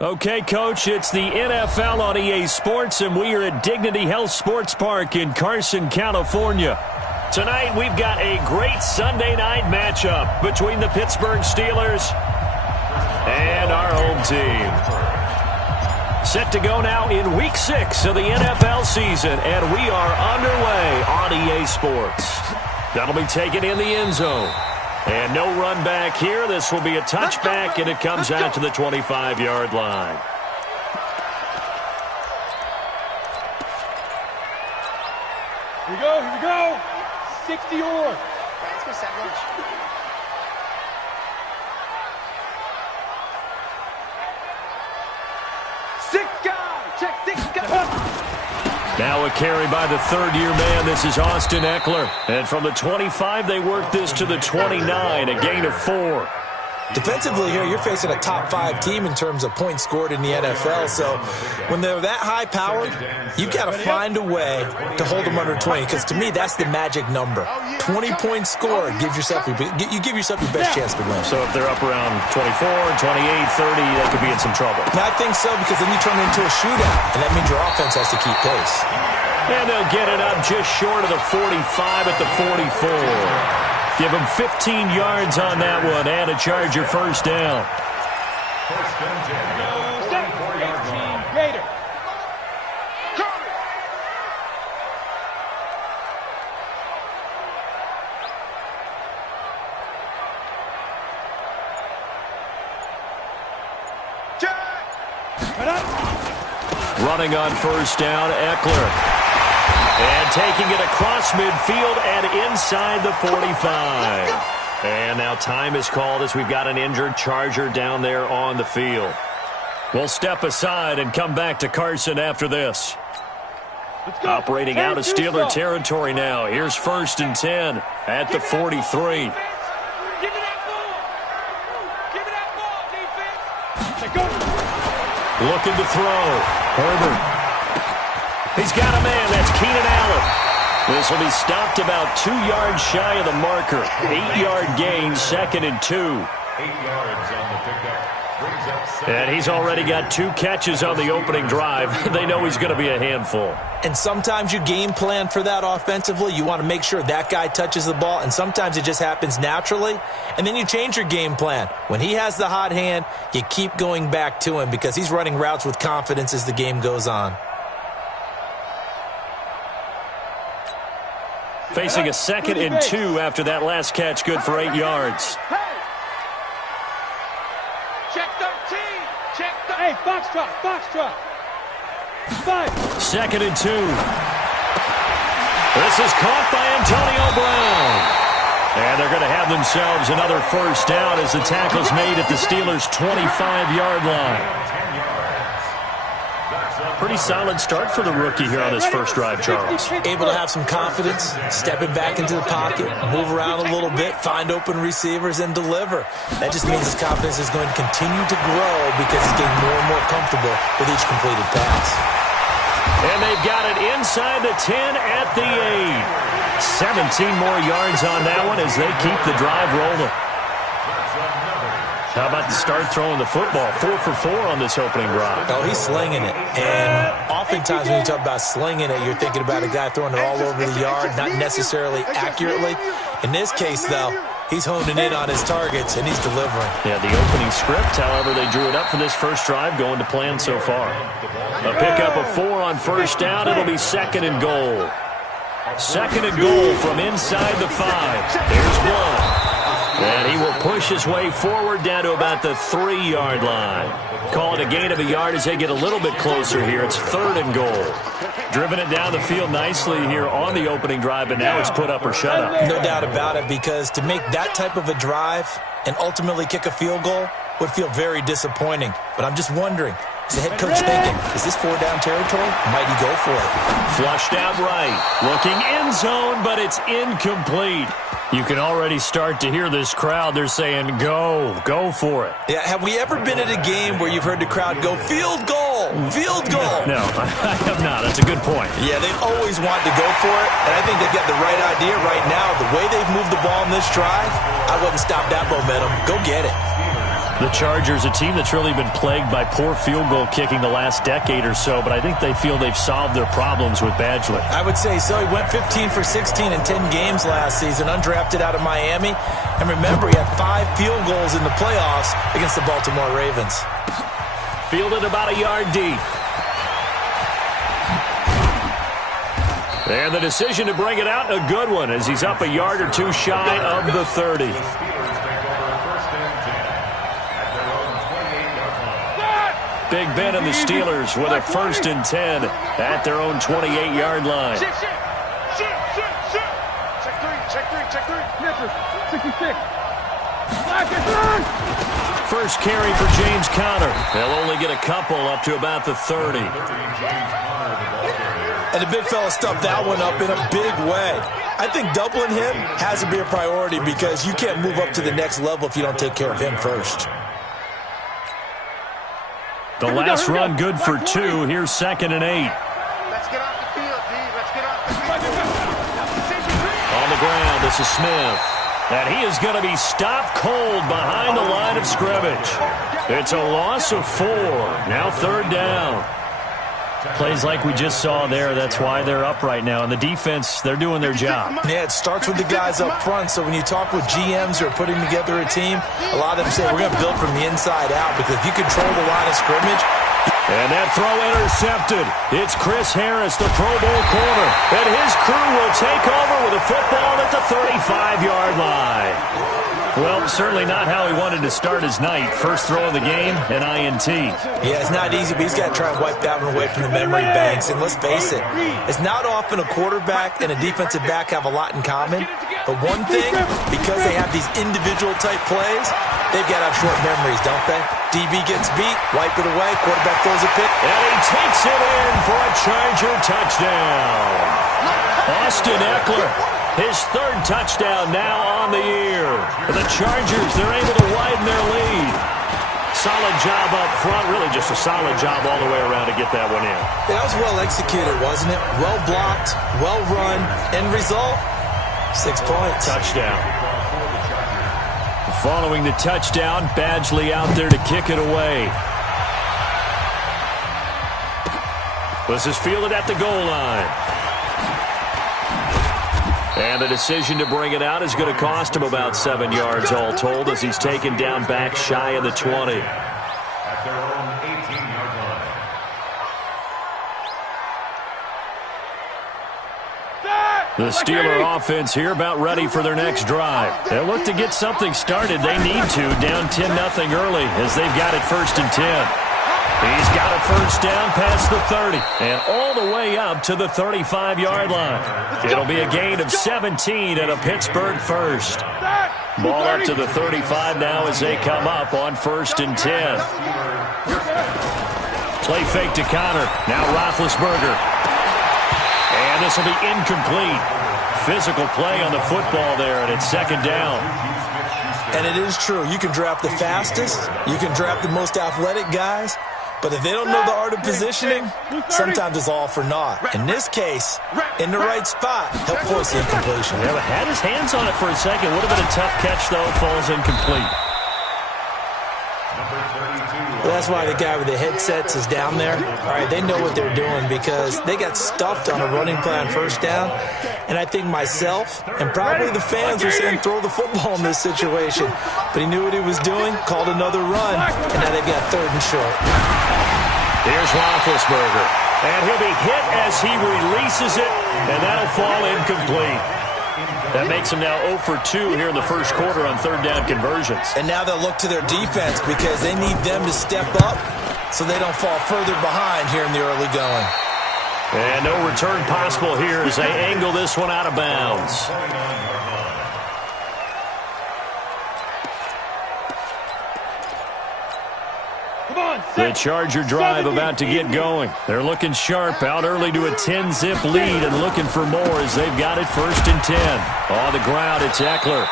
Okay, Coach, it's the NFL on EA Sports, and we are at Dignity Health Sports Park in Carson, California. Tonight, we've got a great Sunday night matchup between the Pittsburgh Steelers and our home team. Set to go now in Week 6 of the NFL season, and we are underway on EA Sports. That'll be taken in the end zone. And no run back here. This will be a touchback, and it comes out to the 25-yard line. Here we go, here we go. 60 or. Six guys. Check six guys. Now a carry by the third-year man. This is Austin Eckler. And from the 25, they work this to the 29, a gain of 4. Defensively here, you're facing a top-5 team in terms of points scored in the NFL. So when they're that high-powered, you've got to find a way to hold them under 20. Because to me, that's the magic number. 20 points scored gives yourself your best chance to win. So if they're up around 24, 28, 30, they could be in some trouble. I think so, because then you turn it into a shootout, and that means your offense has to keep pace. And they'll get it up just short of the 45 at the 44. Give him 15 yards on that one and a Charger first down. First and 10. 18 Raider. Running on first down, Eckler. And taking it across midfield and inside the 45. And now time is called as we've got an injured Charger down there on the field. We'll step aside and come back to Carson after this. Operating out of Steeler territory now. Here's first and 10 at the 43. Give me that ball, defense. Looking to throw. Herbert. He's got a man. That's Keenan Allen. This will be stopped about 2 yards shy of the marker. 8-yard gain, second and 2. 8 yards on the pickup. Brings up second. And he's already got 2 catches on the opening drive. They know he's going to be a handful. And sometimes you game plan for that offensively. You want to make sure that guy touches the ball, and sometimes it just happens naturally. And then you change your game plan. When he has the hot hand, you keep going back to him because he's running routes with confidence as the game goes on. Facing a second and 2 after that last catch, good for 8 yards. Check 13. Check 13. Hey, box drop. 5. Second and 2. This is caught by Antonio Brown. And they're going to have themselves another first down as the tackle's made at the Steelers' 25-yard line. Pretty solid start for the rookie here on his first drive, Charles. Able to have some confidence, stepping back into the pocket, move around a little bit, find open receivers, and deliver. That just means his confidence is going to continue to grow because he's getting more and more comfortable with each completed pass. And they've got it inside the 10 at the 8. 17 more yards on that one as they keep the drive rolling. How about the start throwing the football? 4 for 4 on this opening drive. Oh, he's slinging it. And oftentimes when you talk about slinging it, you're thinking about a guy throwing it all over the yard, not necessarily accurately. In this case, though, he's honing in on his targets, and he's delivering. Yeah, the opening script, however, they drew it up for this first drive, going to plan so far. A pickup of 4 on first down. It'll be second and goal. Second and goal from inside the 5. There's one. And he will push his way forward down to about the 3-yard line. Call it a gain of a yard as they get a little bit closer here. It's third and goal. Driven it down the field nicely here on the opening drive, and now it's put up or shut up. No doubt about it, because to make that type of a drive and ultimately kick a field goal would feel very disappointing. But I'm just wondering, is the head coach thinking, is this 4-down territory? Might he go for it? Flushed out right. Looking end zone, but it's incomplete. You can already start to hear this crowd. They're saying, go for it. Yeah, have we ever been at a game where you've heard the crowd go, field goal, field goal? No, I have not. That's a good point. Yeah, they always want to go for it, and I think they've got the right idea right now. The way they've moved the ball in this drive, I wouldn't stop that momentum. Go get it. The Chargers, a team that's really been plagued by poor field goal kicking the last decade or so, but I think they feel they've solved their problems with Badgley. I would say so. He went 15 for 16 in 10 games last season, undrafted out of Miami. And remember, he had 5 field goals in the playoffs against the Baltimore Ravens. Fielded about a yard deep. And the decision to bring it out, a good one, as he's up a yard or two shy of the 30. Big Ben and the Steelers with a 1st and 10 at their own 28-yard line. Check 3. Snipper, 66. First carry for James Conner. They'll only get a couple up to about the 30. And the big fella stuffed that one up in a big way. I think doubling him has to be a priority because you can't move up to the next level if you don't take care of him first. The last run good for 2. Here's 2nd and 8. Let's get off the field, D. Let's get off the field. On the ground, this is Smith. And he is going to be stopped cold behind the line of scrimmage. It's a loss of 4. Now 3rd down. Plays like we just saw there. That's why they're up right now. And the defense, they're doing their job. Yeah, it starts with the guys up front. So when you talk with GMs who are putting together a team, a lot of them say we're going to build from the inside out because if you control the line of scrimmage. And that throw intercepted. It's Chris Harris, the Pro Bowl corner. And his crew will take over with a football at the 35-yard line. Well, certainly not how he wanted to start his night. First throw of the game, an INT. Yeah, it's not easy, but he's got to try and wipe that one away from the memory banks. And let's face it, it's not often a quarterback and a defensive back have a lot in common. But one thing, because they have these individual type plays, they've got to have short memories, don't they? DB gets beat, wipe it away, quarterback throws a pick. And he takes it in for a Charger touchdown. Austin Eckler, his 3rd touchdown now on the year. The Chargers, they're able to widen their lead. Solid job up front, really just a solid job all the way around to get that one in. That was well executed, wasn't it? Well blocked, well run. End result, 6 points. Touchdown. Following the touchdown, Badgley out there to kick it away. This is fielded at the goal line. And the decision to bring it out is going to cost him about 7 yards all told as he's taken down back shy of the 20. At their own 18-yard line. The Steeler offense here about ready for their next drive. They'll look to get something started. They need to, down 10-0 early as they've got it 1st and 10. He's got a 1st down past the 30 and all the way up to the 35-yard line. It'll be a gain of 17 and a Pittsburgh 1st. Ball up to the 35 now as they come up on 1st and 10. Play fake to Conner. Now Roethlisberger. And this will be incomplete. Physical play on the football there, and it's 2nd down. And it is true. You can draft the fastest. You can draft the most athletic guys. But if they don't know the art of positioning, sometimes it's all for naught. In this case, in the right spot, he'll force the incompletion. Yeah, but had his hands on it for a second. Would have been a tough catch, though. Falls incomplete. Well, that's why the guy with the headsets is down there. All right, they know what they're doing because they got stuffed on a running play on 1st down. And I think myself and probably the fans were saying throw the football in this situation. But he knew what he was doing, called another run, and now they've got 3rd and short. Here's Roethlisberger. And he'll be hit as he releases it, and that'll fall incomplete. That makes him now 0 for 2 here in the first quarter on 3rd down conversions. And now they'll look to their defense because they need them to step up so they don't fall further behind here in the early going. And no return possible here as they angle this one out of bounds. The Charger drive about to get going. They're looking sharp, out early to a 10-zip lead and looking for more as they've got it 1st and 10. On the ground, it's Eckler.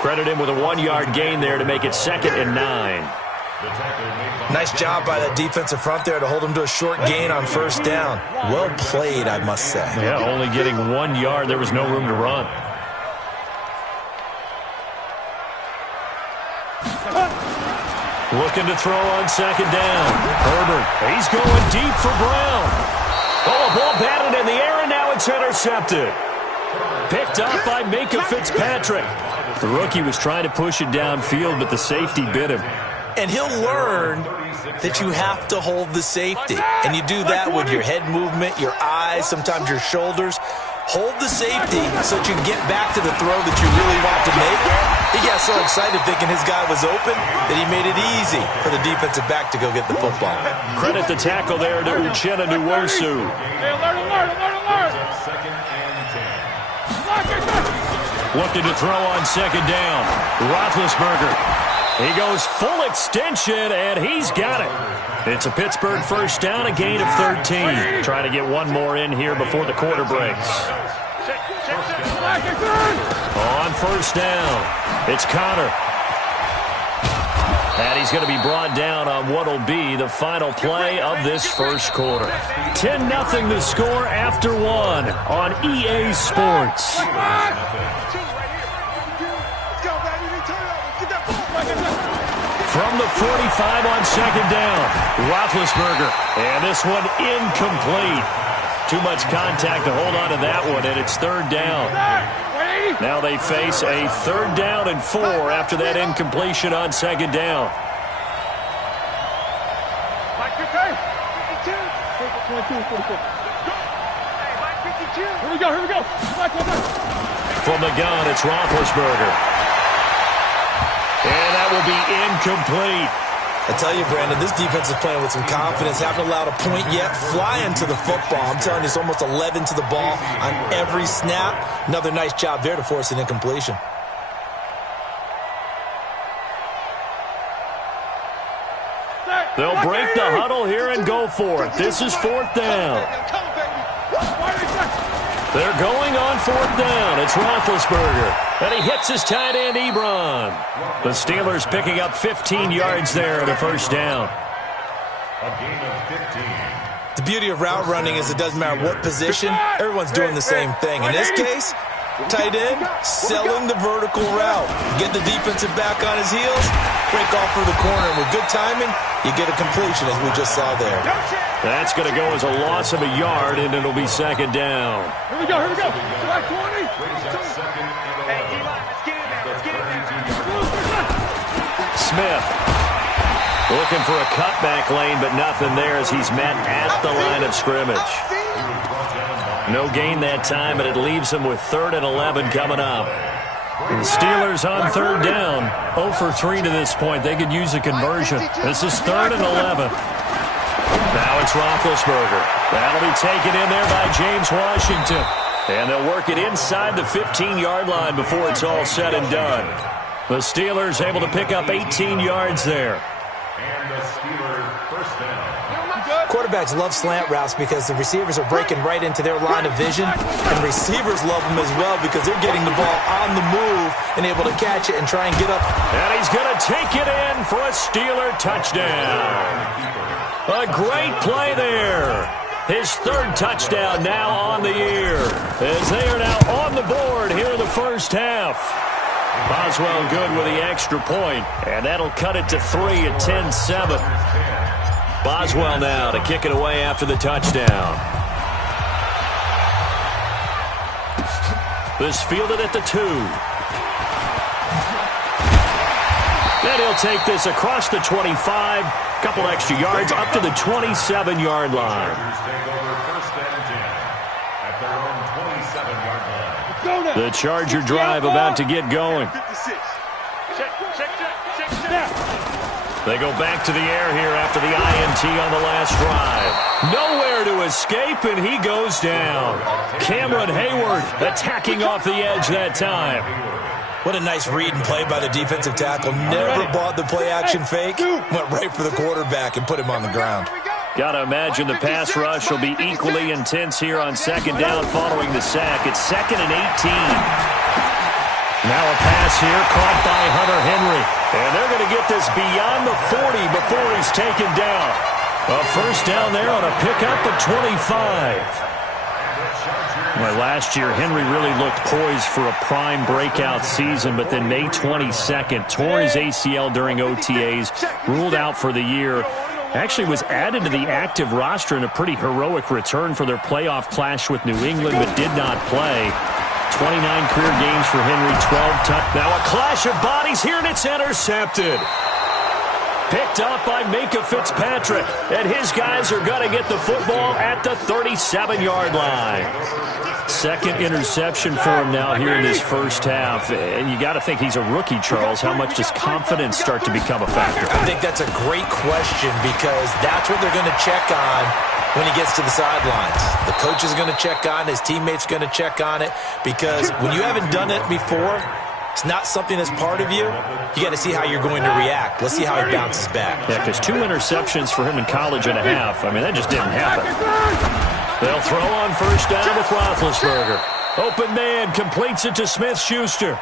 Credit him with a 1-yard gain there to make it 2nd and 9. Nice job by that defensive front there to hold him to a short gain on 1st down. Well played, I must say. Yeah, only getting 1 yard. There was no room to run. Looking to throw on second down. Herbert, he's going deep for Brown. Oh, a ball batted in the air, and now it's intercepted. Picked up by Minka Fitzpatrick. The rookie was trying to push it downfield, but the safety bit him. And he'll learn that you have to hold the safety. And you do that with your head movement, your eyes, sometimes your shoulders. Hold the safety so that you can get back to the throw that you really want to make. He got so excited thinking his guy was open that he made it easy for the defensive back to go get the football. Credit the tackle there to Uchenna Nwosu. Hey, alert. Second and 10. Looking to throw on second down. Roethlisberger. He goes full extension, and he's got it. It's a Pittsburgh first down, a gain of 13. Trying to get one more in here before the quarter breaks. On first down, it's Connor. And he's going to be brought down on what will be the final play of this first quarter. 10-0 the score after one on EA Sports. From the 45 on second down, Roethlisberger. And this one incomplete. Too much contact to hold on to that one, and it's third down. Now they face a 3rd down and 4 after that incompletion on second down. Here we go. From the gun, it's Roethlisberger. And that will be incomplete. I tell you, Brandon, this defense is playing with some confidence. Haven't allowed a point yet. Flying to the football. I'm telling you, it's almost 11 to the ball on every snap. Another nice job there to force an incompletion. They'll break the huddle here and go for it. This is 4th down. They're going on 4th down. It's Roethlisberger. And he hits his tight end, Ebron. The Steelers picking up 15 yards there at a first down. A gain of 15. The beauty of route running is it doesn't matter what position. Everyone's doing the same thing. In this case, tight end, selling the vertical route. Get the defensive back on his heels, break off for the corner. With good timing, you get a completion, as we just saw there. That's going to go as a loss of a yard, and it'll be second down. Here we go. Flag 20. Smith looking for a cutback lane, but nothing there as he's met at the line of scrimmage. No gain that time, and it leaves him with 3rd and 11 coming up. The Steelers on 3rd down. 0 for 3 to this point. They could use a conversion. This is 3rd and 11. Now it's Roethlisberger. That'll be taken in there by James Washington. And they'll work it inside the 15-yard line before it's all said and done. The Steelers able to pick up 18 yards there. And the Steelers first down. Quarterbacks love slant routes because the receivers are breaking right into their line of vision, and receivers love them as well because they're getting the ball on the move and able to catch it and try and get up. And he's going to take it in for a Steeler touchdown. A great play there. His 3rd touchdown now on the year as they are now on the board here in the first half. Boswell good with the extra point, and that'll cut it to 3 at 10-7. Boswell now to kick it away after the touchdown. This fielded at the 2. Then he'll take this across the 25, couple extra yards up to the 27-yard line. The Charger drive about to get going. They go back to the air here after the INT on the last drive. Nowhere to escape, and he goes down. Cameron Hayward attacking off the edge that time. What a nice read and play by the defensive tackle. Never bought the play-action fake. Went right for the quarterback and put him on the ground. Got to imagine the pass rush will be equally intense here on second down following the sack. It's 2nd and 18. Now a pass here caught by Hunter Henry. And they're going to get this beyond the 40 before he's taken down. A first down there on a pickup at 25. Well, last year, Henry really looked poised for a prime breakout season, but then May 22nd, tore his ACL during OTAs, ruled out for the year. Actually was added to the active roster in a pretty heroic return for their playoff clash with New England, but did not play. 29 career games for Henry, 12 touchdowns. Now a clash of bodies here, and it's intercepted. Picked up by Minkah Fitzpatrick, and his guys are going to get the football at the 37-yard line. Second interception for him now here in this first half, and you got to think he's a rookie, Charles. How much does confidence start to become a factor? I think that's a great question because that's what they're going to check on when he gets to the sidelines. The coach is going to check on it, his teammates are going to check on it, because when you haven't done it before, it's not something that's part of you. You got to see how you're going to react. Let's see how he bounces back. Yeah, because 2 interceptions for him in college and a half. I mean, that just didn't happen. They'll throw on first down with Roethlisberger. Open man, completes it to Smith-Schuster.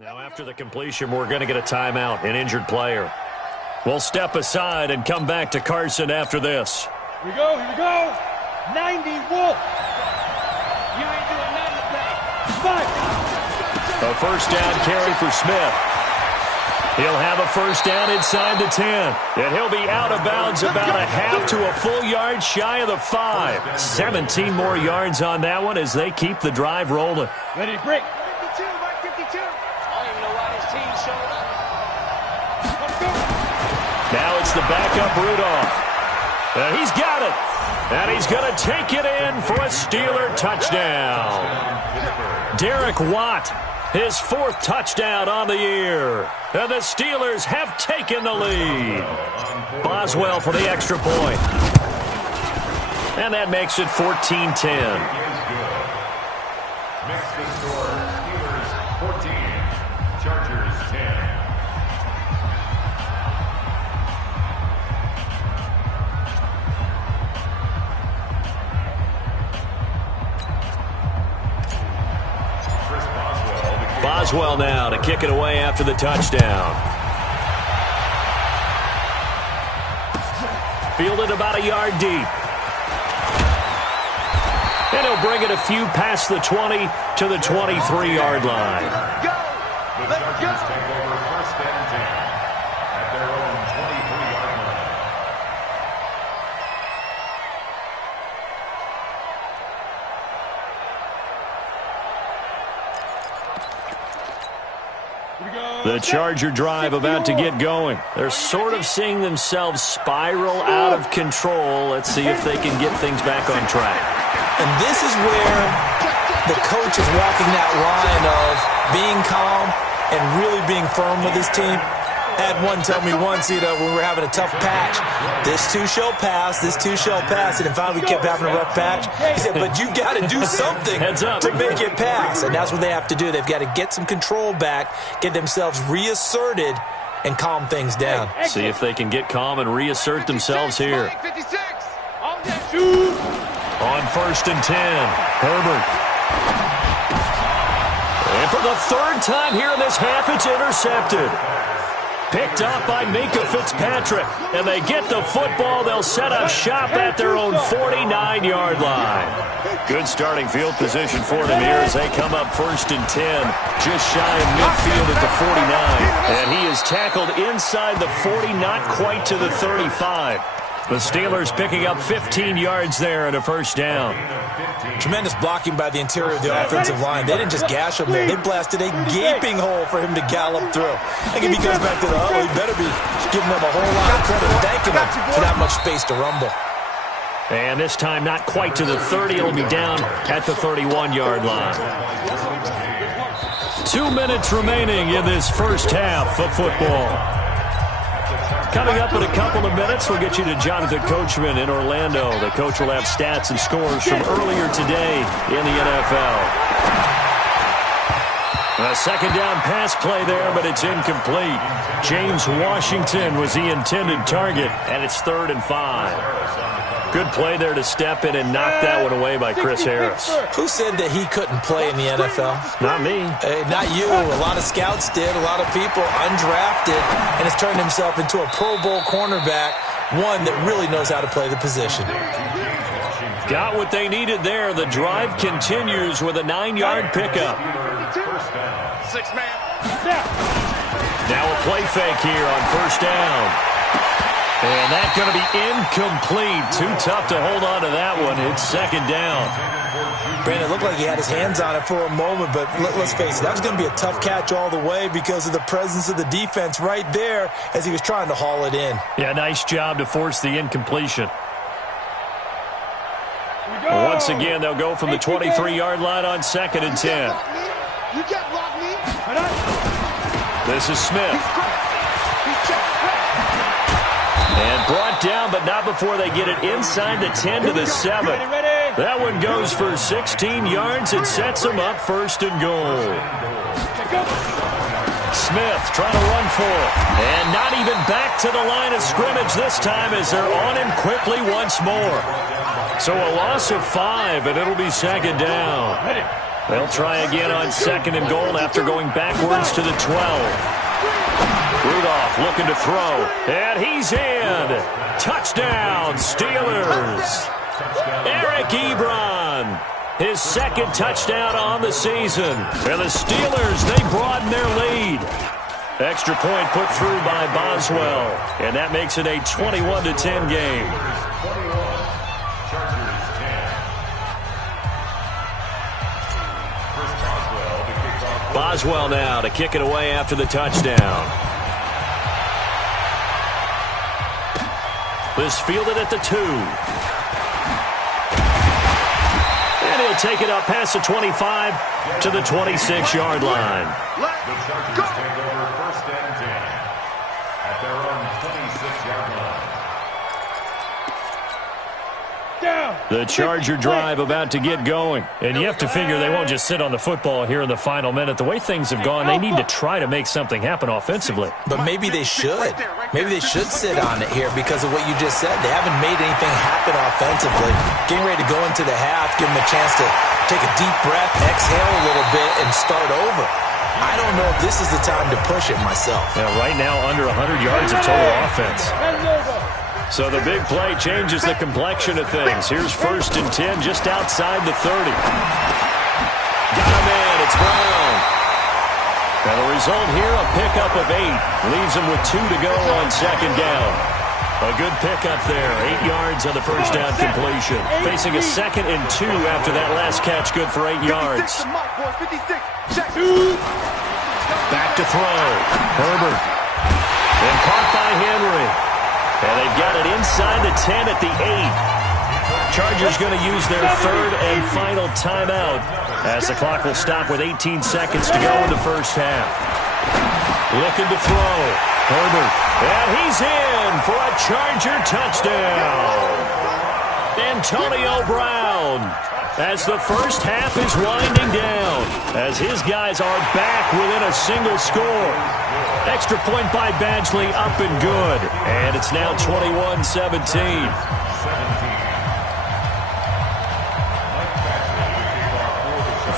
Now after the completion, we're going to get a timeout, an injured player. We'll step aside and come back to Carson after this. Here we go, here we go. 90 Wolf. You ain't doing nothing today. Fight. A first down carry for Smith. He'll have a first down inside the 10. And he'll be out of bounds about a half to a full yard shy of the 5. 17 more yards on that one as they keep the drive rolling. Ready to break. 52, Mike 52. I don't even know why his team showed up. Now it's the backup Rudolph. And he's got it. And he's going to take it in for a Steeler touchdown. Derek Watt, his 4th touchdown on the year. And the Steelers have taken the lead. Boswell for the extra point. And that makes it 14-10. Makes the score Steelers 14, Chargers 10. Boswell now to kick it away after the touchdown. Fielded about a yard deep. And he'll bring it a few past the 20 to the 23-yard line. The Chargers take over first and 10 at their own 23-yard line. The Charger drive about to get going. They're sort of seeing themselves spiral out of control. Let's see if they can get things back on track. And this is where the coach is walking that line of being calm and really being firm with his team. Had one tell me once, when we were having a tough patch, this too shall pass, this too shall pass, and finally we kept having a rough patch. He said, but you got to do something to make it pass, and that's what they have to do. They've got to get some control back, get themselves reasserted, and calm things down. See if they can get calm and reassert themselves here. 56. On first and 10, Herbert. And for the 3rd time here in this half, it's intercepted. Picked up by Minkah Fitzpatrick. And they get the football. They'll set up shop at their own 49-yard line. Good starting field position for them here as they come up first and 10. Just shy of midfield at the 49. And he is tackled inside the 40, not quite to the 35. The Steelers picking up 15 yards there and a first down. Tremendous blocking by the interior of the offensive line. They didn't just gash him there. They blasted a gaping hole for him to gallop through. I think if he goes back to the huddle, he better be giving them a whole lot of credit and thanking them for that much space to rumble. And this time not quite to the 30. It'll be down at the 31-yard line. 2 minutes remaining in this first half of football. Coming up in a couple of minutes, we'll get you to Jonathan Coachman in Orlando. The coach will have stats and scores from earlier today in the NFL. A second down pass play there, but it's incomplete. James Washington was the intended target, and it's 3rd and 5. Good play there to step in and knock that one away by Chris Harris. Who said that he couldn't play in the NFL? Not me. Not you. A lot of scouts did. A lot of people undrafted, and has turned himself into a Pro Bowl cornerback, one that really knows how to play the position. Got what they needed there. The drive continues with a 9-yard pickup. 6-man. Now a play fake here on first down. And that's going to be incomplete. Too tough to hold on to that one. It's second down. Brandon, it looked like he had his hands on it for a moment, but let's face it, that was going to be a tough catch all the way because of the presence of the defense right there as he was trying to haul it in. Yeah, nice job to force the incompletion. Once again, they'll go from the 23-yard line on 2nd and 10. You can't block me. This is Smith. And brought down, but not before they get it inside the 10 to the 7. That one goes for 16 yards. It sets them up 1st and goal. Smith trying to run for it. And not even back to the line of scrimmage this time as they're on him quickly once more. So a loss of 5, and it'll be second down. They'll try again on 2nd and goal after going backwards to the 12. Rudolph looking to throw, and he's in. Touchdown, Steelers. Eric Ebron, his 2nd touchdown on the season. And the Steelers, they broaden their lead. Extra point put through by Boswell, and that makes it a 21-10 game. Boswell now to kick it away after the touchdown. This fielded at the 2. And he'll take it up past the 25 to the 26-yard line. The Chargers take over 1st and 10 at their own 26-yard line. The Charger drive about to get going. And you have to figure they won't just sit on the football here in the final minute. The way things have gone, they need to try to make something happen offensively. But maybe they should. Maybe they should sit on it here because of what you just said. They haven't made anything happen offensively. Getting ready to go into the half, give them a chance to take a deep breath, exhale a little bit, and start over. I don't know if this is the time to push it myself. Yeah, right now, under 100 yards of total offense. So the big play changes the complexion of things. Here's 1st and 10 just outside the 30. Got him in. It's Brown. And the result here, a pickup of 8. Leaves him with 2 to go on 2nd down. A good pickup there. 8 yards on the first down completion. Facing a 2nd and 2 after that last catch. Good for 8 yards. Back to throw. Herbert. And caught by Henry. And they've got it inside the 10 at the 8. Chargers going to use their 3rd and final timeout as the clock will stop with 18 seconds to go in the first half. Looking to throw. Herbert. And he's in for a Charger touchdown. Antonio Brown, as the first half is winding down, as his guys are back within a single score. Extra point by Badgley, up and good. And it's now 21-17.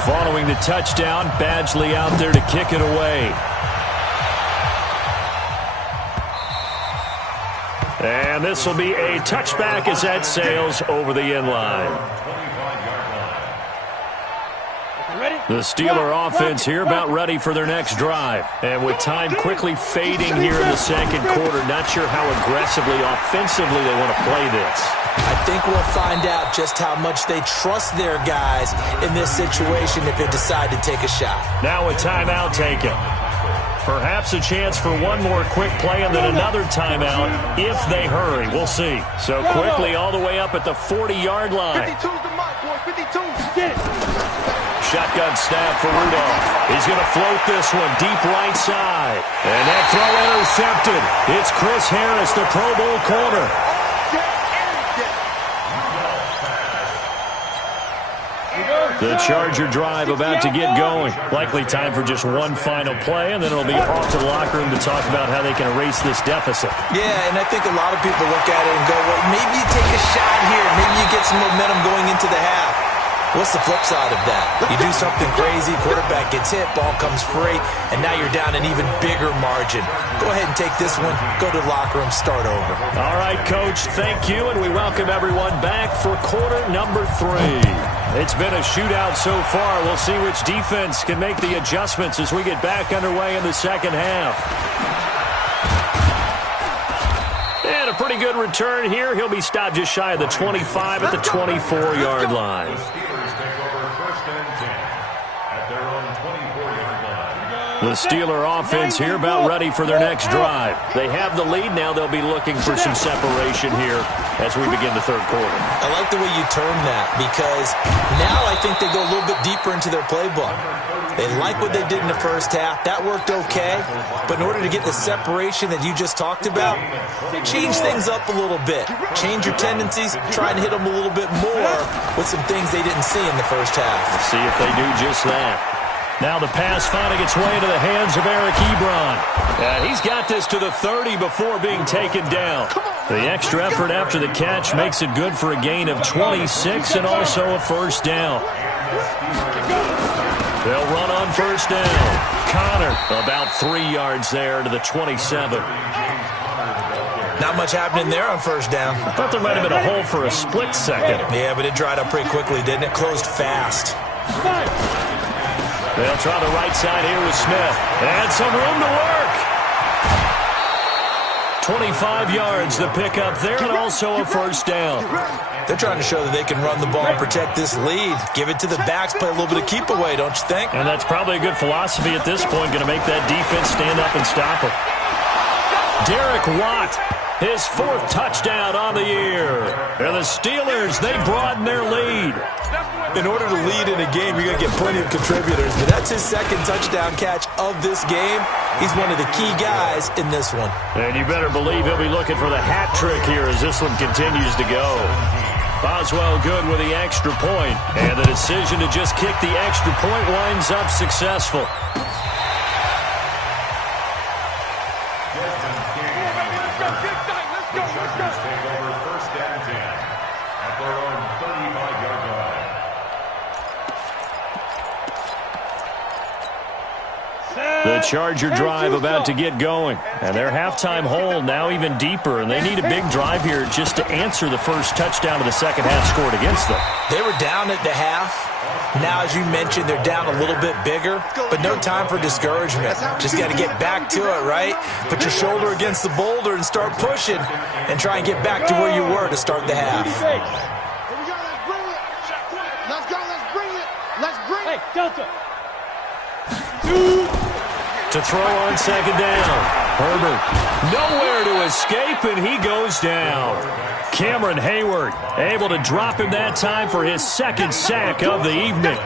Following the touchdown, Badgley out there to kick it away. And this will be a touchback as that sails over the end line. The Steeler offense here about ready for their next drive. And with time quickly fading here in the second quarter, not sure how aggressively, offensively they want to play this. I think we'll find out just how much they trust their guys in this situation if they decide to take a shot. Now a timeout taken. Perhaps a chance for one more quick play and then another timeout if they hurry. We'll see. So quickly all the way up at the 40-yard line. 52's the mark, boy. 52. Get it. Shotgun snap for Rudolph. He's going to float this one deep right side. And that throw intercepted. It's Chris Harris, the Pro Bowl corner. The Charger drive about to get going. Likely time for just one final play, and then it'll be off to the locker room to talk about how they can erase this deficit. Yeah, and I think a lot of people look at it and go, well, maybe you take a shot here. Maybe you get some momentum going into the half. What's the flip side of that? You do something crazy, quarterback gets hit, ball comes free, and now you're down an even bigger margin. Go ahead and take this one, go to the locker room, start over. All right, Coach, thank you, and we welcome everyone back for quarter number 3. It's been a shootout so far. We'll see which defense can make the adjustments as we get back underway in the second half. And a pretty good return here. He'll be stopped just shy of the 25 at the 24-yard line. The Steeler offense here about ready for their next drive. They have the lead. Now they'll be looking for some separation here as we begin the third quarter. I like the way you term that because now I think they go a little bit deeper into their playbook. They like what they did in the first half. That worked okay. But in order to get the separation that you just talked about, change things up a little bit. Change your tendencies. Try and hit them a little bit more with some things they didn't see in the first half. Let's see if they do just that. Now the pass finding its way into the hands of Eric Ebron. And he's got this to the 30 before being taken down. The extra effort after the catch makes it good for a gain of 26 and also a first down. They'll run on first down. Connor about 3 yards there to the 27. Not much happening there on first down. I thought there might have been a hole for a split second. Yeah, but it dried up pretty quickly, didn't it? Closed fast. They'll try the right side here with Smith. And some room to work. 25 yards the pick up there and also a first down. They're trying to show that they can run the ball and protect this lead. Give it to the backs, play a little bit of keep away, don't you think? And that's probably a good philosophy at this point. Going to make that defense stand up and stop them. Derek Watt, his 4th touchdown on the year. And the Steelers, they broaden their lead. In order to lead in a game, you're going to get plenty of contributors. But that's his 2nd touchdown catch of this game. He's one of the key guys in this one. And you better believe he'll be looking for the hat trick here as this one continues to go. Boswell good with the extra point. And the decision to just kick the extra point winds up successful. The Charger drive about to get going. And their halftime hole now even deeper. And they need a big drive here just to answer the first touchdown of the second half scored against them. They were down at the half. Now, as you mentioned, they're down a little bit bigger. But no time for discouragement. Just got to get back to it, right? Put your shoulder against the boulder and start pushing. And try and get back to where you were to start the half. Here we go. Let's bring it. Let's go. Let's bring it. Let's bring it. Hey, Delta. To throw on second down. Herbert nowhere to escape, and he goes down. Cameron Hayward able to drop him that time for his 2nd sack of the evening.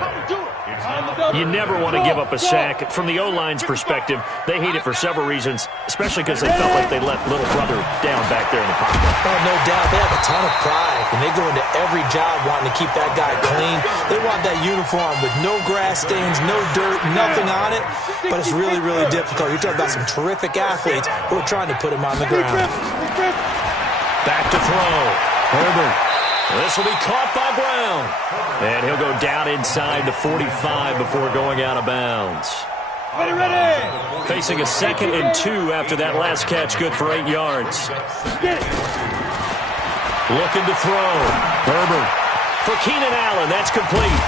You never want to give up a sack. From the O-line's perspective, they hate it for several reasons, especially because they felt like they let little brother down back there in the pocket. Oh, no doubt. They have a ton of pride, and they go into every job wanting to keep that guy clean. They want that uniform with no grass stains, no dirt, nothing on it. But it's really, really difficult. You're talking about some terrific athletes who are trying to put him on the ground. Back to throw. Herbert. This will be caught by Brown. And he'll go down inside the 45 before going out of bounds. Ready. Facing a 2nd and 2 after that last catch, good for 8 yards. Looking to throw. Herbert for Keenan Allen. That's complete.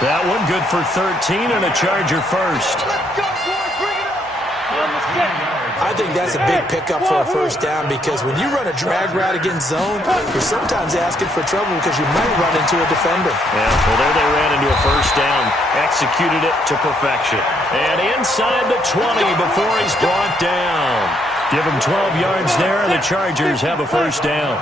That one good for 13 and a Charger first. Let's go, boys. Bring it up. I I think that's a big pickup for a first down because when you run a drag route against zone, you're sometimes asking for trouble because you might run into a defender. Yeah, well, there they ran into a first down. Executed it to perfection. And inside the 20 before he's brought down. Give him 12 yards there, and the Chargers have a first down.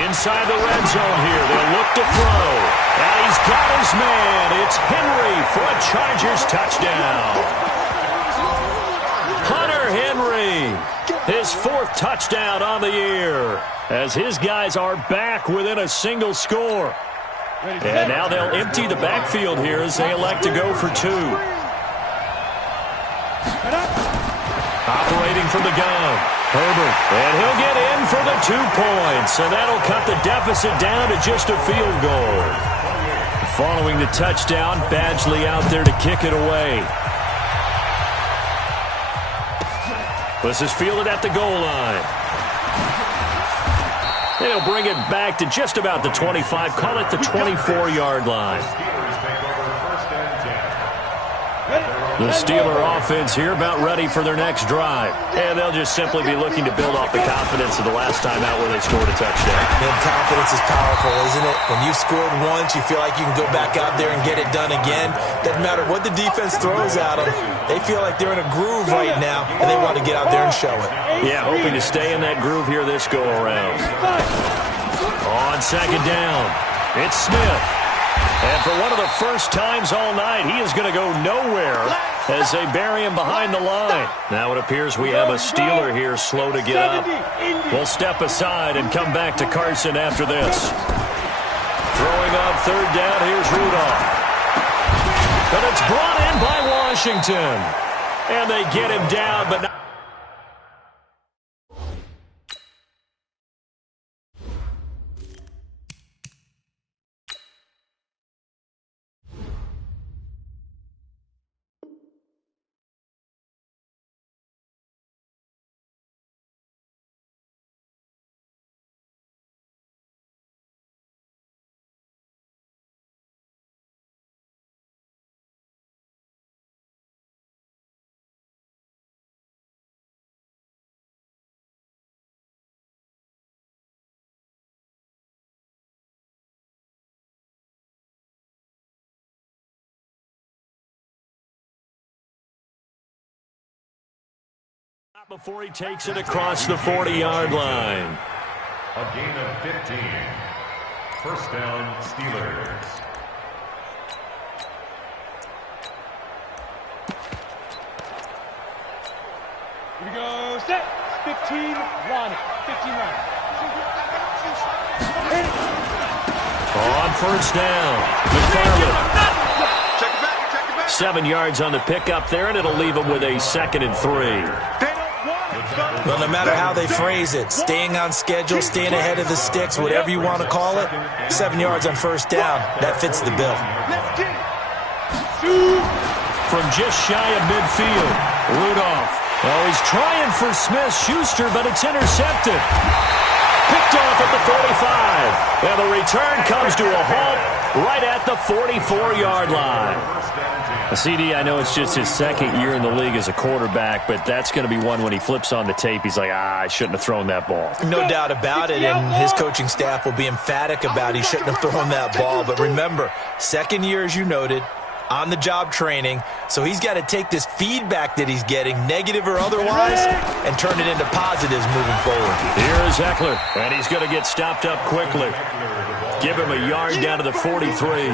Inside the red zone here, they'll look to throw. And he's got his man. It's Henry for a Chargers touchdown. Hunter Henry, his 4th touchdown on the year, as his guys are back within a single score. And now they'll empty the backfield here as they elect to go for 2. Operating from the gun, Herbert, and he'll get in for the 2 points, and that'll cut the deficit down to just a field goal. Following the touchdown, Badgley out there to kick it away. This is fielded at the goal line. They'll bring it back to just about the 25, call it the 24-yard line. The Steeler offense here about ready for their next drive. And they'll just simply be looking to build off the confidence of the last time out where they scored a touchdown. And confidence is powerful, isn't it? When you've scored once, you feel like you can go back out there and get it done again. Doesn't matter what the defense throws at them. They feel like they're in a groove right now, and they want to get out there and show it. Yeah, hoping to stay in that groove here this go-around. On second down, it's Smith. And for one of the first times all night, he is going to go nowhere as they bury him behind the line. Now it appears we have a Steeler here slow to get up. We'll step aside and come back to Carson after this. Throwing on third down, here's Rudolph. But it's brought in by Washington. And they get him down, but not. Before he takes it across the 40-yard line. A gain of 15. First down, Steelers. Here we go, set. 15, Ronnie. 15 Ronnie. On first down, McFarland. 7 yards on the pickup there, and it'll leave him with a 2nd and 3. Well, no matter how they phrase it, staying on schedule, staying ahead of the sticks, whatever you want to call it, 7 yards on first down, that fits the bill. From just shy of midfield, Rudolph. Oh, he's trying for Smith-Schuster, but it's intercepted. Picked off at the 45. And the return comes to a halt right at the 44-yard line. CD, I know it's just his 2nd year in the league as a quarterback, but that's going to be one when he flips on the tape, he's like, I shouldn't have thrown that ball. No doubt about it, and his coaching staff will be emphatic about he shouldn't have thrown that ball. But remember, 2nd year, as you noted, on-the-job training, so he's got to take this feedback that he's getting, negative or otherwise, and turn it into positives moving forward. Here's Eckler, and he's going to get stopped up quickly. Give him a yard down to the 43.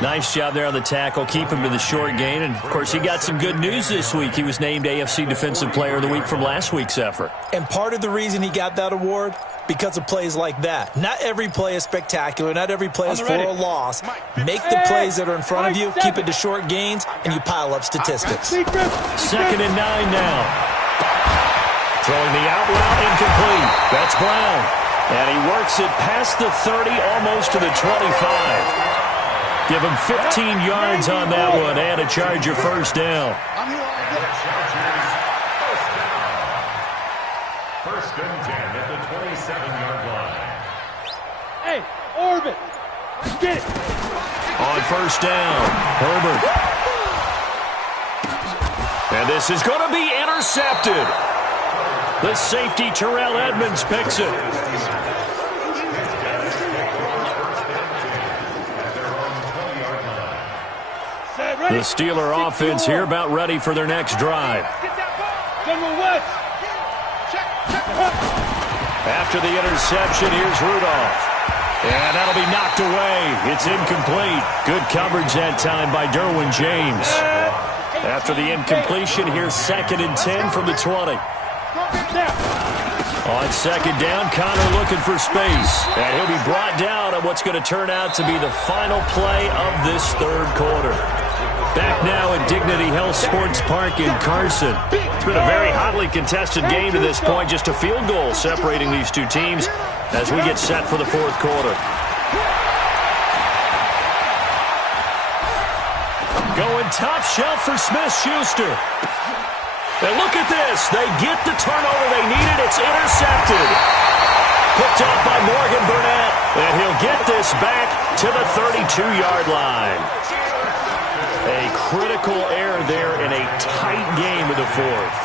Nice job there on the tackle. Keep him to the short gain. And, of course, he got some good news this week. He was named AFC Defensive Player of the Week from last week's effort. And part of the reason he got that award, because of plays like that. Not every play is spectacular. Not every play is for a loss. Make the plays that are in front of you, keep it to short gains, and you pile up statistics. 2nd and 9 now. Throwing the out route incomplete. That's Brown. And he works it past the 30, almost to the 25. Give him 15 yards on that one and a Charger first down. First and 10 at the 27-yard line. Hey, Orbit, let's get it. On first down, Herbert. And this is going to be intercepted. The safety, Terrell Edmonds, picks it. The Steeler offense here about ready for their next drive. After the interception, here's Rudolph. And that'll be knocked away. It's incomplete. Good coverage that time by Derwin James. After the incompletion, here's 2nd and 10 from the 20. On second down, Connor looking for space. And he'll be brought down on what's going to turn out to be the final play of this third quarter. Back now at Dignity Health Sports Park in Carson. It's been a very hotly contested game to this point. Just a field goal separating these two teams as we get set for the fourth quarter. Going top shelf for Smith-Schuster. And look at this. They get the turnover they needed. It's intercepted. Picked off by Morgan Burnett. And he'll get this back to the 32-yard line. A critical error there in a tight game of the fourth.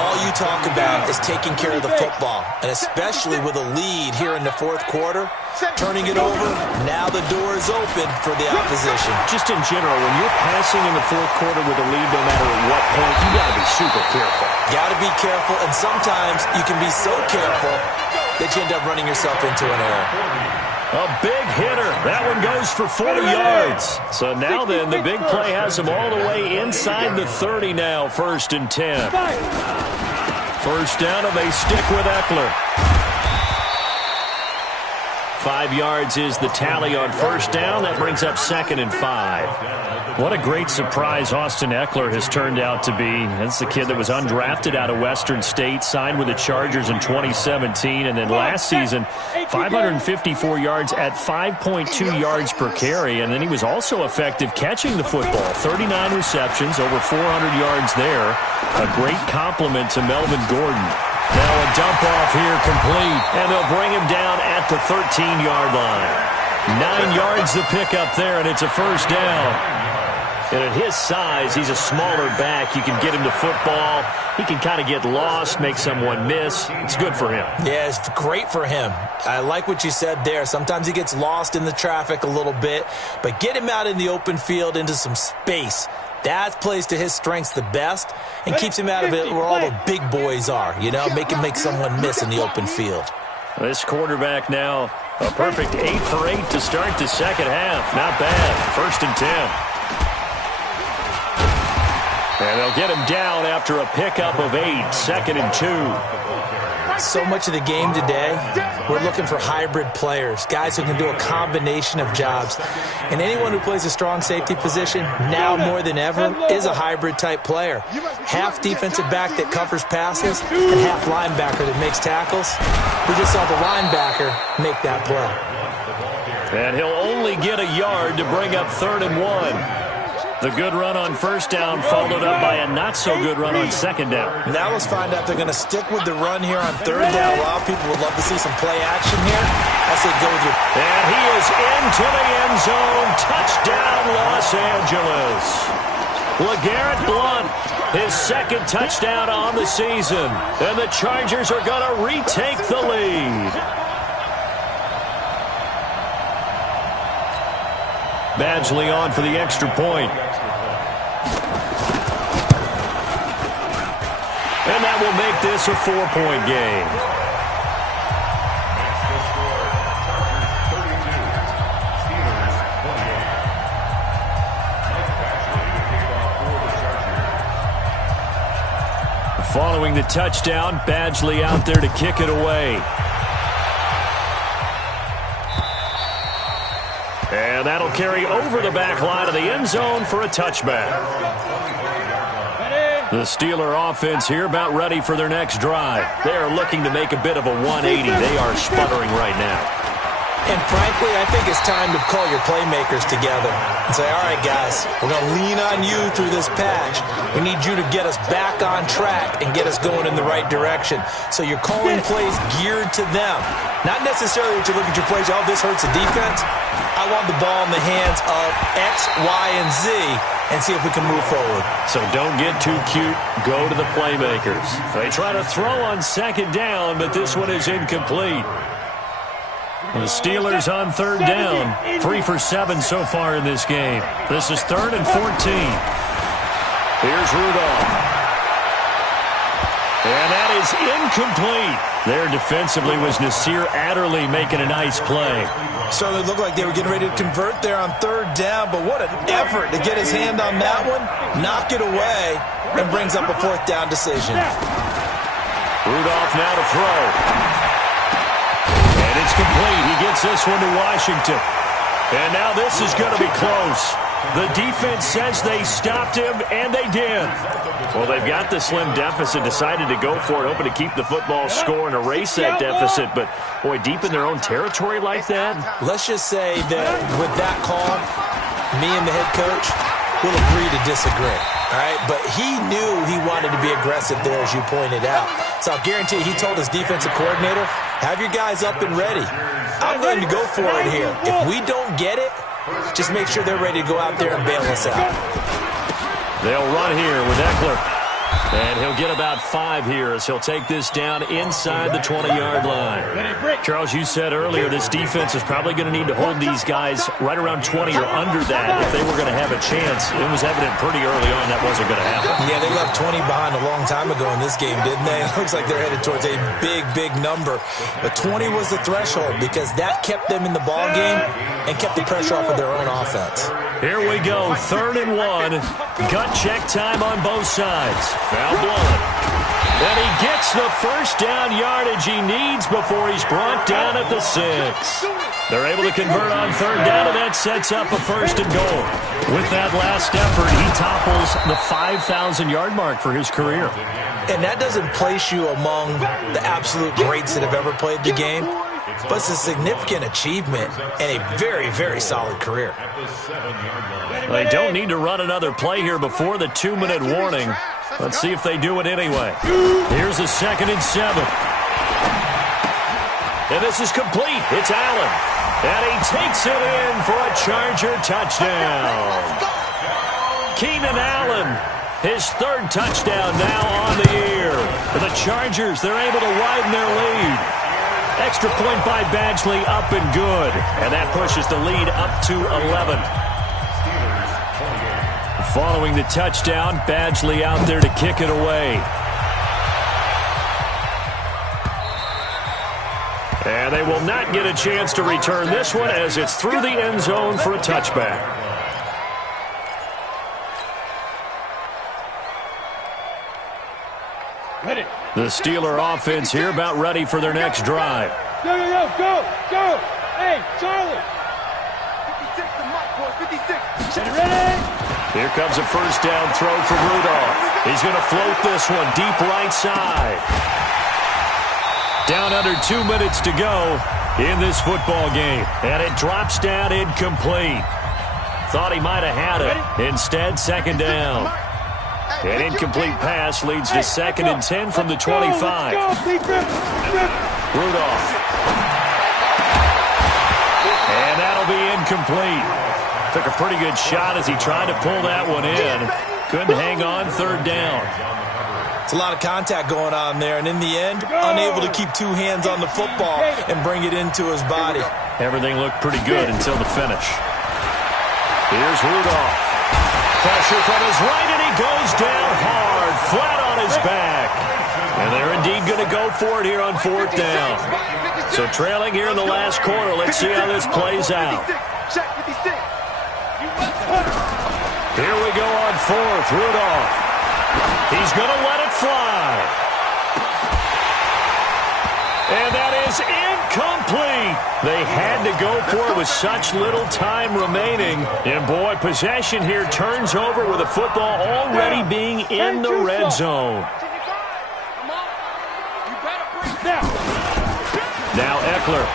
All you talk about is taking care of the football, and especially with a lead here in the fourth quarter, turning it over, now the door is open for the opposition. Just in general, when you're passing in the fourth quarter with a lead, no matter at what point, you got to be super careful. Got to be careful, and sometimes you can be so careful that you end up running yourself into an error. A big hitter. That one goes for 40 yards. So now then, the big play has them all the way inside the 30 now, 1st and 10. First down, and they stick with Eckler. 5 yards is the tally on first down. That brings up 2nd and 5. What a great surprise Austin Eckler has turned out to be. That's the kid that was undrafted out of Western State, signed with the Chargers in 2017, and then last season, 554 yards at 5.2 yards per carry, and then he was also effective catching the football. 39 receptions, over 400 yards there. A great compliment to Melvin Gordon. Now a dump off here complete, and they'll bring him down at the 13-yard line. 9 yards to pick up there, and it's a first down. And at his size, he's a smaller back. You can get him to football. He can kind of get lost, make someone miss. It's good for him. Yeah, it's great for him. I like what you said there. Sometimes he gets lost in the traffic a little bit, but get him out in the open field into some space. That plays to his strengths the best and keeps him out of it where all the big boys are, you know, make him make someone miss in the open field. This quarterback now, a perfect 8 for 8 to start the second half. Not bad. 1st and 10. And they'll get him down after a pickup of 8, 2nd and 2. So much of the game today, we're looking for hybrid players, guys who can do a combination of jobs. And anyone who plays a strong safety position, now more than ever, is a hybrid-type player. Half defensive back that covers passes and half linebacker that makes tackles. We just saw the linebacker make that play. And he'll only get a yard to bring up 3rd and 1. The good run on first down followed up by a not-so-good run on second down. Now let's find out if they're going to stick with the run here on 3rd down. A lot of people would love to see some play action here. I say go with your... And he is into the end zone. Touchdown, Los Angeles. LeGarrette Blount, his 2nd touchdown on the season. And the Chargers are going to retake the lead. Badgley on for the extra point. And that will make this a 4-point game. Following the touchdown, Badgley out there to kick it away. And that'll carry over the back line of the end zone for a touchback. The Steeler offense here about ready for their next drive. They are looking to make a bit of a 180. They are sputtering right now. And frankly, I think it's time to call your playmakers together and say, all right, guys, we're going to lean on you through this patch. We need you to get us back on track and get us going in the right direction. So you're calling plays geared to them. Not necessarily that you look at your plays, oh, this hurts the defense. I want the ball in the hands of X, Y, and Z and see if we can move forward. So don't get too cute. Go to the playmakers. They try to throw on second down, but this one is incomplete. The Steelers on third down, 3 for 7 so far in this game. This is 3rd and 14. Here's Rudolph. And that is incomplete. There defensively was Nasir Adderley making a nice play. Certainly looked like they were getting ready to convert there on third down, but what an effort to get his hand on that one, knock it away, and brings up a 4th down decision. Rudolph now to throw. And it's complete. He gets this one to Washington. And now this is going to be close. The defense says they stopped him, and they did. Well, they've got the slim deficit, decided to go for it, hoping to keep the football score and erase that deficit. But, boy, deep in their own territory like that. Let's just say that with that call, me and the head coach will agree to disagree. All right, but he knew he wanted to be aggressive there, as you pointed out. So I'll guarantee you, he told his defensive coordinator, have your guys up and ready. I'm going to go for it here. If we don't get it, just make sure they're ready to go out there and bail us out. They'll run here with Eckler. And he'll get about 5 here as he'll take this down inside the 20-yard line. Charles, you said earlier this defense is probably going to need to hold these guys right around 20 or under that if they were going to have a chance. It was evident pretty early on that wasn't going to happen. Yeah, they left 20 behind a long time ago in this game, didn't they? It looks like they're headed towards a big, big number. But 20 was the threshold because that kept them in the ball game and kept the pressure off of their own offense. Here we go, 3rd and 1. Gut check time on both sides. Foul blown. And he gets the first down yardage he needs before he's brought down at the 6. They're able to convert on 3rd down, and that sets up a 1st and goal. With that last effort, he topples the 5,000-yard mark for his career. And that doesn't place you among the absolute greats that have ever played the game, but it's a significant achievement and a very, very solid career. They don't need to run another play here before the 2-minute warning. Let's see if they do it anyway. Here's a 2nd and 7. And this is complete. It's Allen. And he takes it in for a Charger touchdown. Keenan Allen, his 3rd touchdown now on the year. For the Chargers, they're able to widen their lead. Extra point by Badgley, up and good. And that pushes the lead up to 11. Following the touchdown, Badgley out there to kick it away. And they will not get a chance to return this one as it's through the end zone for a touchback. The Steeler offense here about ready for their next drive. Go! Hey, Charlie! 56 to Mike, boy, 56. Ready? Here comes a 1st down throw for Rudolph. He's going to float this one deep right side. Down under 2 minutes to go in this football game. And it drops down incomplete. Thought he might have had it. Instead, 2nd down. An incomplete pass leads to 2nd and 10 from the 25. Rudolph. And that'll be incomplete. Took a pretty good shot as he tried to pull that one in. Couldn't hang on 3rd down. It's a lot of contact going on there, and in the end, unable to keep 2 hands on the football and bring it into his body. Everything looked pretty good until the finish. Here's Rudolph. Pressure from his right, and he goes down hard, flat on his back. And they're indeed going to go for it here on 4th down. So trailing here in the last quarter, let's see how this plays out. Here we go on 4th, Rudolph. He's going to let it fly. And that is incomplete. They had to go for it with such little time remaining. And, boy, possession here turns over with the football already being in the red zone. Now Eckler.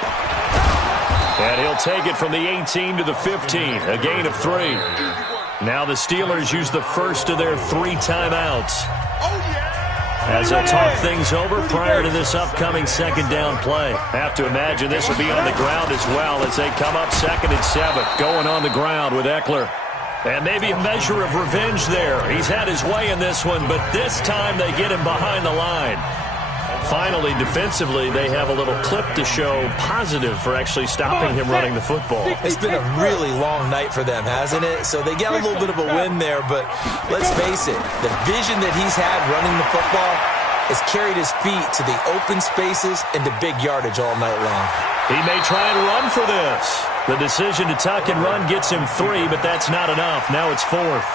And he'll take it from the 18 to the 15, a gain of 3. Now the Steelers use the first of their 3 timeouts. As they'll talk things over prior to this upcoming second down play. Have to imagine this will be on the ground as well as they come up 2nd and 7, going on the ground with Eckler. And maybe a measure of revenge there. He's had his way in this one, but this time they get him behind the line. Finally, defensively, they have a little clip to show positive for actually stopping him running the football. It's been a really long night for them, hasn't it? So they got a little bit of a win there, but let's face it, the vision that he's had running the football has carried his feet to the open spaces and to big yardage all night long. He may try and run for this. The decision to tuck and run gets him 3, but that's not enough. Now it's 4th.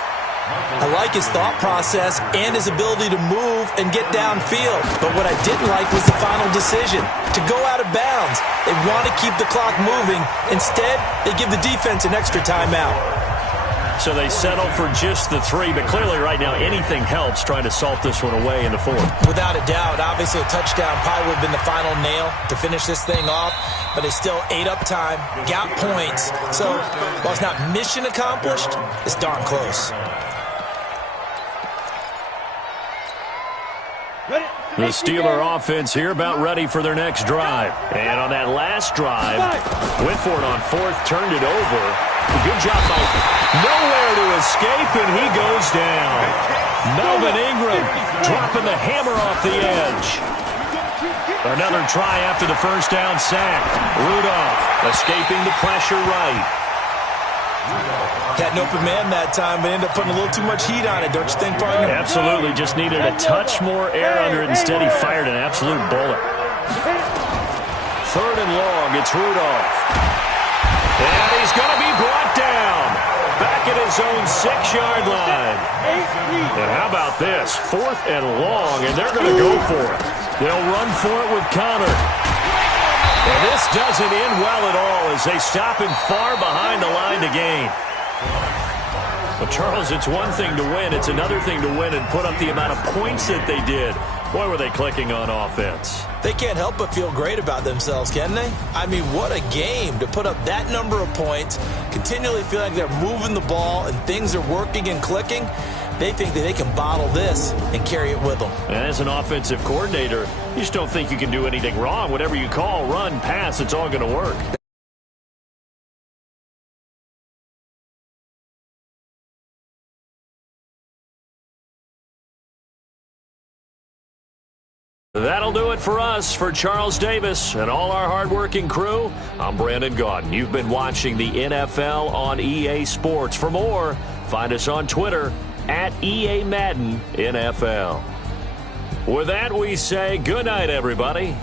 I like his thought process and his ability to move and get downfield. But what I didn't like was the final decision, to go out of bounds. They want to keep the clock moving. Instead, they give the defense an extra timeout. So they settle for just the 3, but clearly right now anything helps trying to salt this one away in the 4th. Without a doubt, obviously a touchdown probably would have been the final nail to finish this thing off, but it's still 8 up time, got points. So while it's not mission accomplished, it's darn close. The Steeler offense here about ready for their next drive. And on that last drive, went for it on 4th, turned it over. Good job by nowhere to escape, and he goes down. Melvin Ingram dropping the hammer off the edge. Another try after the first down sack. Rudolph escaping the pressure right. Had an open man that time, but ended up putting a little too much heat on it, don't you think, partner? Absolutely. Just needed a touch more air under it. Instead, he fired an absolute bullet. 3rd and long. It's Rudolph. And he's going to be brought down. Back at his own 6-yard line. And how about this? 4th and long, and they're going to go for it. They'll run for it with Connor. And this doesn't end well at all as they stop him far behind the line to gain. Well, Charles, it's one thing to win. It's another thing to win and put up the amount of points that they did. Boy, were they clicking on offense. They can't help but feel great about themselves, can they? I mean, what a game to put up that number of points, continually feel like they're moving the ball and things are working and clicking. They think that they can bottle this and carry it with them. And as an offensive coordinator, you just don't think you can do anything wrong. Whatever you call, run, pass, it's all going to work. That'll do it for us. For Charles Davis and all our hardworking crew, I'm Brandon Gaudin. You've been watching the NFL on EA Sports. For more, find us on Twitter at EA Madden NFL. With that, we say good night, everybody.